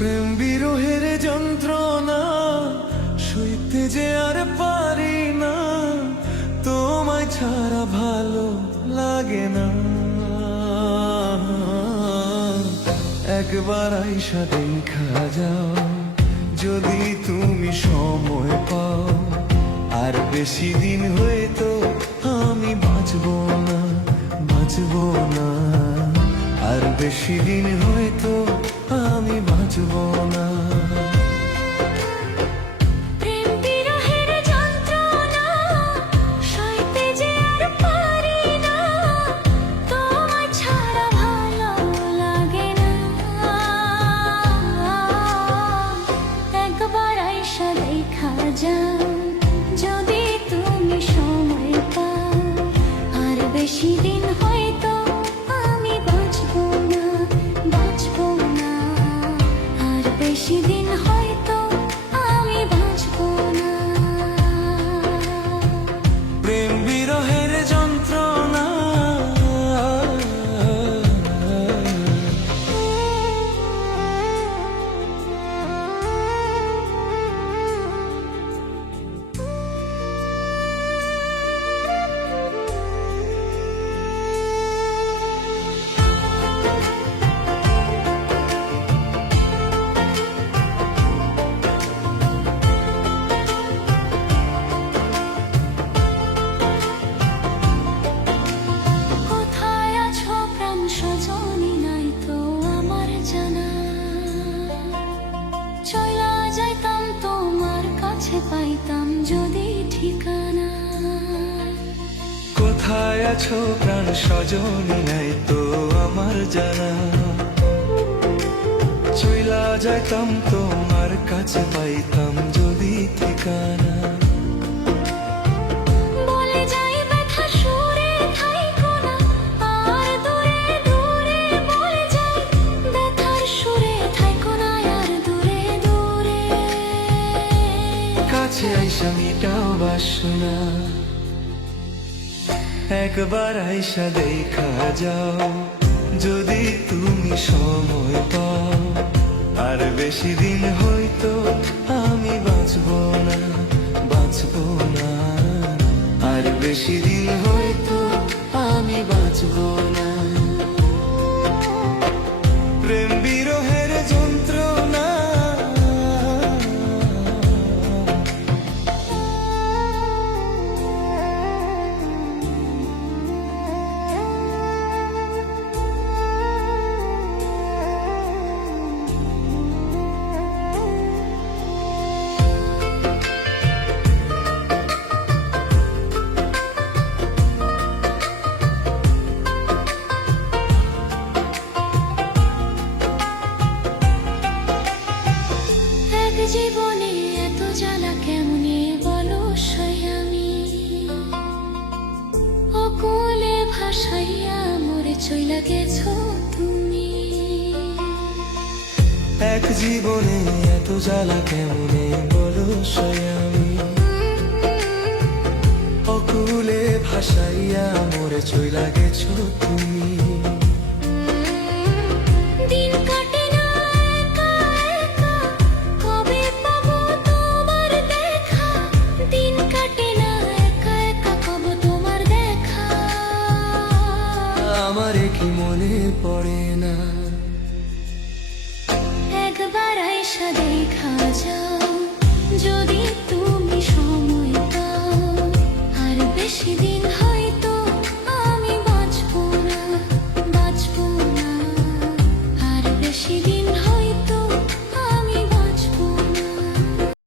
প্রেম বিরহের যন্ত্রণা সইতে যে আর পারি না, তোমায় ছাড়া ভালো লাগে না। একবার আইসা দেখা যাও যদি তুমি সময় পাও, আর বেশি দিন হয়তো আমি বাঁচবো না, বাঁচবো না। আর বেশি দিন হয়তো আমি বাঁচবো না। যদি তুমি সময় পাও, আর বেশি দিন হয়তো আমি বাঁচবো না, বাঁচবো না। আর বেশি দিন হয়তো আমি বাঁচবো না। প্রেম বিরহের যন্ত্রণা পাইতাম যদি ঠিকানা। কোথায় আছো প্রাণ সজনী নাই তো আমার জানা, চইলা যাইতাম তোমার কাছে পাইতাম যদি ঠিকানা। বলে যাই ব্যথা সুরে থাইকো না, আর দূরে দূরে বলে যাই ব্যথার সুরে থাইকো না, আর দূরে দূরে। কাছে আইসা মিটাও বাসনা, একবার আইসা দেখা যাও যদি তুমি সময় পাও, আর বেশি দিন হয়তো আমি বাঁচবো না, বাঁচবো না। আর বেশি দিন হয়তো আমি বাঁচবো না। প্রেম বিরহের যন্ত্রণা জীবনে এত জ্বালা কেমনে বলো আমি, অকুলে ভাসাইয়া মরে চইলা গেছো তুমি। এক জীবনে এত জ্বালা কেমনে বলো আমি, অকুলে ভাসাইয়া মরে চইলা গেছো তুমি। দিন কাটে না একা একা, কবে পাবো তোমার দেখা। দিন কাটে না একা একা, কবে তোমার দেখা। আমারে কি মনে পড়ে না, একবার আইসা দেখা যায়।